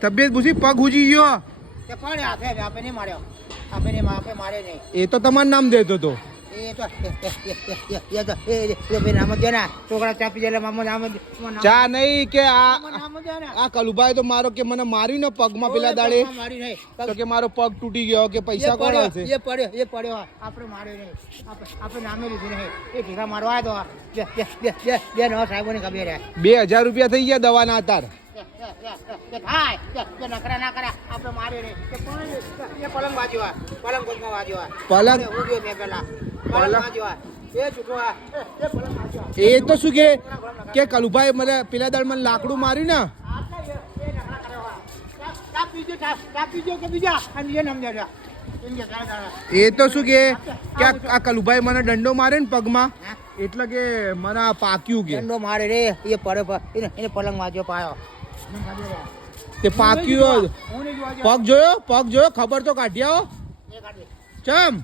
તબિયત પૂછી પગ ઉજી ગયો તે પડે હાથે આપે નહીં માર્યો આપે નહીં માર્યો નહીં એ તો તમારું નામ દેતો તો એ તો એ નામ જ ને છોકરા ચા પી જાય મામો નામ ચા નહીં કે નામ જ ને આ કલુભાઈ તો મારો કે મને માર્યું ને પગમાં પેલા દાડે મારી નહીં તો કે મારો પગ તૂટી ગયો કે પૈસા કોણ આવશે એ પડ્યો આપણે માર્યો નહીં આપણે નામે લીધું નહીં એ ભેગા મારવા તો બે નવા સાહેબોને ખબર હે 2000 રૂપિયા થઈ ગયા દવાના અતાર નકરા ના કર્યા આપણે માર્યો નહીં એ પલંગ વાજ્યો પલંગ ગોદમાં વાજ્યો પલંગ ઉગ્યો મેં પેલા પલંગ વાજ્યો એ છૂટો એ પલંગ વાજ્યો એ તો શું કે કલુભાઈ મને પેલા દાડ મને લાકડું માર્યું ને એ તો શું કે આ કલુભાઈ મને દંડો મારે ને પગમાં એટલે કે મને પાક્યું કે દંડો મારે રે એ પડે એને પલંગ વાજ્યો પાયો તે પાક્યું પગ જોયો ખબર તો કાઢી આવો ચમ